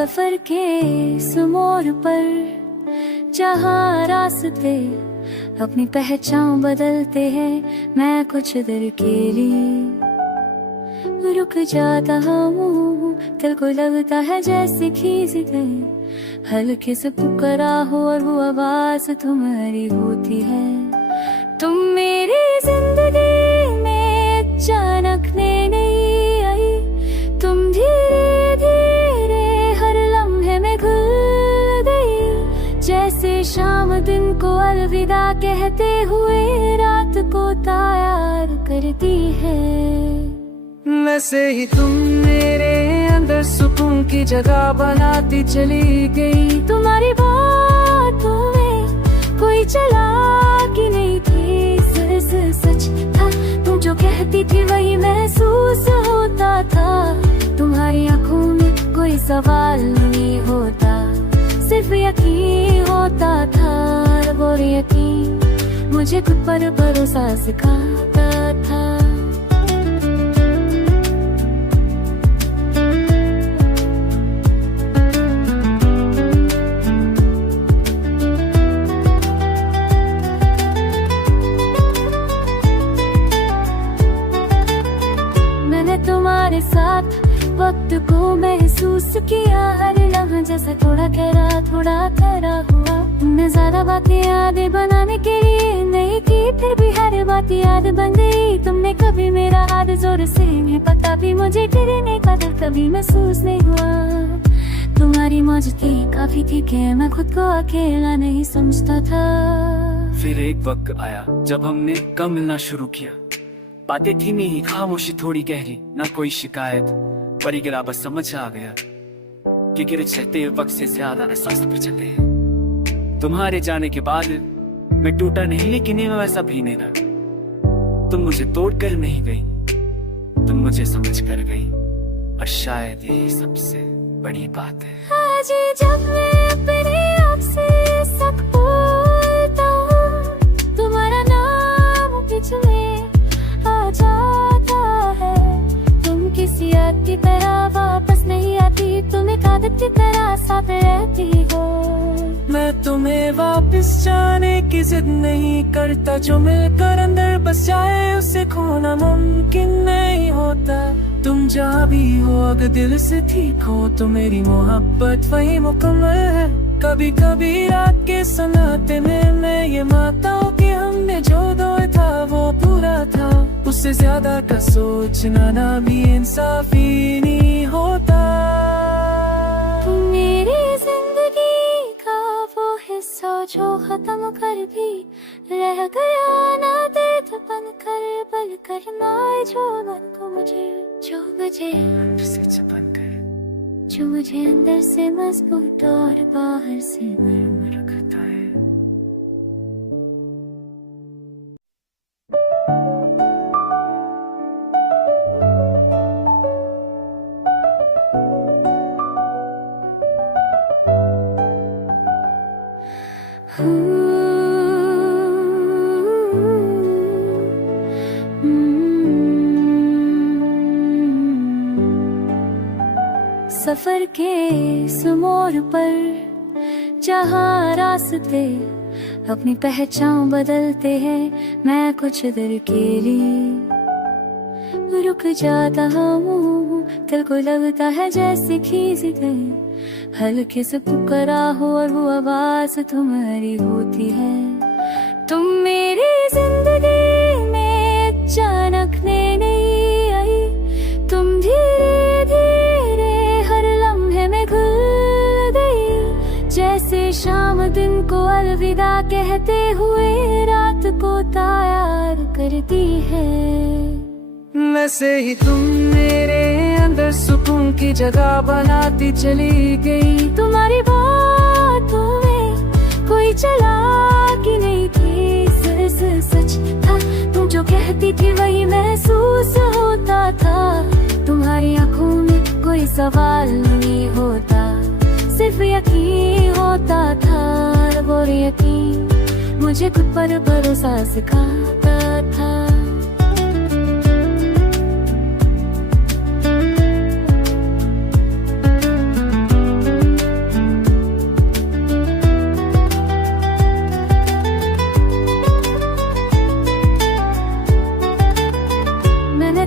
सफर के इस मोड़ पर जहाँ रास्ते अपनी पहचान बदलते हैं, मैं कुछ देर के लिए रुक जाता हूँ। दिल को लगता है जैसे खींच दे, हल्के से पुकारा हो और वो आवाज तुम्हारी होती है। तुम मेरी जिंदगी में अचानक नहीं आई, तुम धीरे धीरे हर लम्हे में घुल गई। जैसे शाम दिन को अलविदा कहते हुए रात को तैयार करती है, वैसे ही तुम मेरे अंदर सुकून की जगह बनाती चली गई। तुम्हारी बातों में कोई चालाकी नहीं थी, सिर्फ सच था। तुम जो कहती थी वही महसूस होता था। तुम्हारी आंखों में कोई सवाल नहीं होता, सिर्फ यकीन होता था। वो यकीन मुझे खुद पर भरोसा सिखाता था। तुम्हारे साथ वक्त को महसूस किया, हर लम्हा जैसा थोड़ा गहरा थोड़ा गहरा हुआ। तुमने ज्यादा बातें यादें बनाने के लिए नहीं की, फिर भी हर बात याद बन गई। तुमने कभी मेरा हाथ जोर से नहीं पता भी मुझे गिरने का डर कभी महसूस नहीं हुआ। तुम्हारी मौजूदगी काफी थी कि मैं खुद को अकेला नहीं समझता था। फिर एक वक्त आया जब हमने कम मिलना शुरू किया। बातें थी नहीं, खामोशी थोड़ी गहरी, ना कोई शिकायत, पर एक गिरा बस समझ आ गया कि गिर चलते वक्त से ज्यादा एहसास पर चलते हैं। तुम्हारे जाने के बाद मैं टूटा नहीं, लेकिन ये वैसा भी नहीं रहा। तुम मुझे तोड़ कर नहीं गई, तुम मुझे समझ कर गई, और शायद ये सबसे बड़ी बात है। आज जब मैं अपने आप से सच बोलता हूँ, तुम्हारा नाम पिछले आ जाता है। तुम किसी याद की तरह वापस नहीं आती, तुम एक आदत की तरह साथ रहती हो। मैं तुम्हें वापस जाने की जिद नहीं करता, जो मिलकर अंदर बस जाए उसे खोना मुमकिन नहीं होता। तुम जहाँ भी हो अगर दिल से ठीक हो तो मेरी मोहब्बत वही मुकम्मल है। कभी कभी रात के सन्नाटे में मैं ये मानता हूँ कि हमने जो दौर था वो पूरा था। उससे ज्यादा का सोचना ना भी इंसाफी नहीं होता। तुम मेरी जिंदगी का वो हिस्सा जो खत्म कर भी रह गया, ना दर्द बन कर बल करना जो मन को मुझे, जो मुझे जो मुझे अंदर से मजबूत और बाहर से नरम रखता है। सफर के इस मोड़ पर जहाँ रास्ते अपनी पहचान बदलते हैं, मैं कुछ देर के लिए रुक जाता हूँ। दिल को लगता है जैसे खींच दे, हल्के से पुकारा हो और वो आवाज तुम्हारी होती है। तुम मेरी जिंदगी में अचानक नहीं आई, तुम धीरे धीरे हर लम्हे में घुल गई। जैसे शाम दिन को अलविदा कहते हुए रात को तैयार करती है, वैसे ही तुम मेरे अंदर सुकून की जगह बनाती चली गई। तुम्हारी बातों में कोई चालाकी नहीं थी, सिर्फ सच था। तुम जो कहती थी वही महसूस होता था। तुम्हारी आंखों में कोई सवाल नहीं होता, सिर्फ यकीन होता था। वो यकीन मुझे खुद पर भरोसा सिखाता था।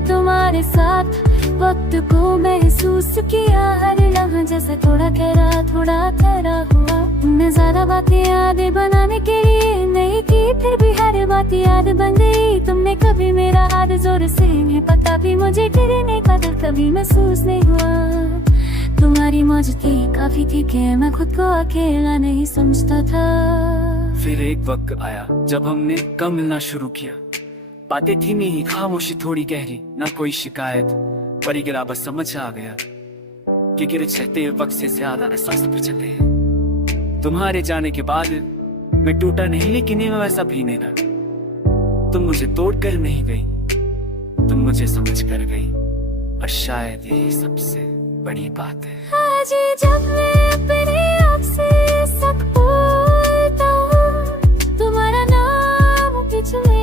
तुम्हारे साथ वक्त को महसूस किया, हर लम्हा जैसा थोड़ा गहरा हुआ। मैं ज्यादा बातें याद बनाने के लिए नहीं की, फिर भी हर बात याद बन गई। तुमने कभी मेरा हाथ जोर से नहीं पता भी, मुझे गिरने का डर कभी महसूस नहीं हुआ। तुम्हारी मौजूदगी काफी थी कि मैं खुद को अकेला नहीं समझता था। फिर एक वक्त आया जब हमने कम मिलना शुरू किया। बातें थी नहीं, खामोशी थोड़ी गहरी, ना कोई शिकायत, पर एक गिरा बस समझ आ गया कि गिरे चलते वक्त से ज्यादा एहसास पर चले। तुम्हारे जाने के बाद मैं टूटा नहीं, लेकिन ये वैसा भी नहीं रहा। तुम मुझे तोड़ कर नहीं गई, तुम मुझे समझ कर गई, और शायद यही सबसे बड़ी बात है। आज जब मैं अपने आप से सब बोलता हूँ, तुम्हारा नाम पिछले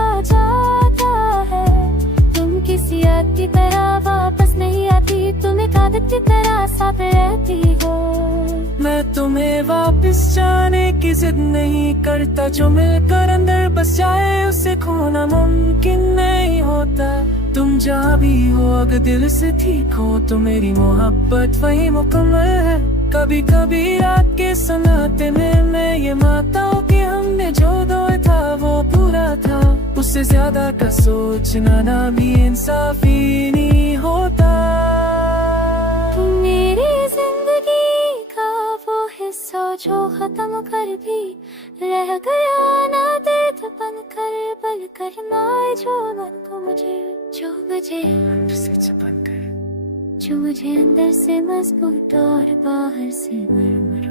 आ जाता है। तुम किसी याद की तरह वापस नहीं आती, तुम एक आदत की तरह साथ रहती हो। मैं तुम्हें वापस जाने की जिद नहीं करता, जो मिलकर अंदर बस जाए उसे खोना मुमकिन नहीं होता। तुम जहाँ भी हो अगर दिल से ठीक हो तो मेरी मोहब्बत वही मुकम्मल है। कभी कभी रात के सन्नाटे में मैं ये मानता हूँ कि हमने जो दौर था वो पूरा था। उससे ज्यादा का सोचना ना भी इंसाफी नहीं होता। मेरी जिंदगी का वो हिस्सा जो खत्म कर भी रह गया, ना दर्द बन कर बल करना जो मन को मुझे से छपन कर, जो मुझे अंदर से मजबूत और बाहर से मरमर